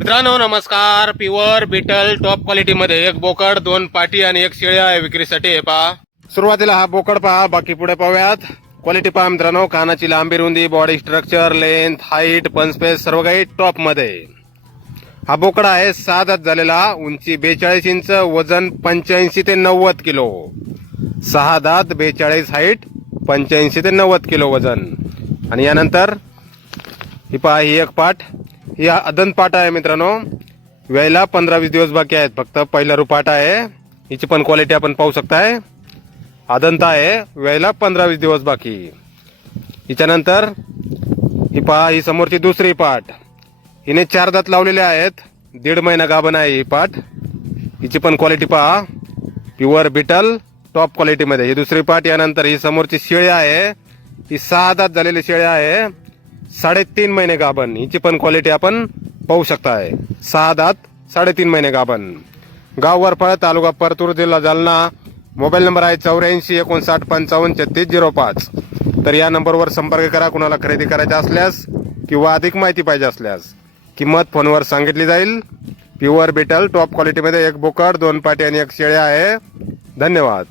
मित्रांनो नमस्कार. Pure beetle top quality मध्ये एक बोकड दोन पाटी आणि एक शेळ्या आहे विक्रीसाठी. हे पहा. सुरुवातीला हा बोकड पहा. बाकी पुढे पाहूयात. क्वालिटी पहा मित्रांनो. कानाची लांबी रुंदी बॉडी स्ट्रक्चर लेंथ हाईट पंचपेस सर्व काही टॉपमध्ये. हा बोकडा आहे. सहा दात झालेला. उंची बेचाळीस इंच वजन पंच्याऐंशी ते नव्वद किलो. सहा दात बेचाळीस हाईट पंच्याऐंशी ते नव्वद किलो वजन. आणि यानंतर ही पहा ही एक पाठ. या अदन पाट आहे मित्रांनो. वेळेला पंधरा वीस दिवस बाकी आहेत. फक्त पहिला रुपाट आहे. हिची पण क्वालिटी आपण पाहू शकताय. अदंत आहे. वेळेला पंधरा वीस दिवस बाकी. हिच्यानंतर ही पहा ही समोरची दुसरी पाठ. हिने चार दात लावलेले आहेत. दीड महिना गाभण आहे ही पाठ. हिची पण क्वालिटी पहा. प्युअर बिटल टॉप क्वालिटीमध्ये ही दुसरी पाठ यानंतर ही समोरची शेळी आहे. ही सहा दात झालेली शेळी आहे. साडेतीन महिने गाभण. हिची पण क्वालिटी आपण पाहू शकताय. सहा दात साडेतीन महिने गाभण. गाव वरफळ तालुका परतूर जिल्हा जालना. मोबाईल नंबर आहे चौऱ्याऐंशी एकोणसाठ पंचावन्न छत्तीस झिरो पाच. तर या नंबरवर संपर्क करा कुणाला खरेदी करायचा असल्यास किंवा अधिक माहिती पाहिजे असल्यास. किंमत फोनवर सांगितली जाईल. प्युअर बिटल टॉप क्वालिटीमध्ये एक बोकड दोन पाटी आणि एक शेळ्या आहे. धन्यवाद.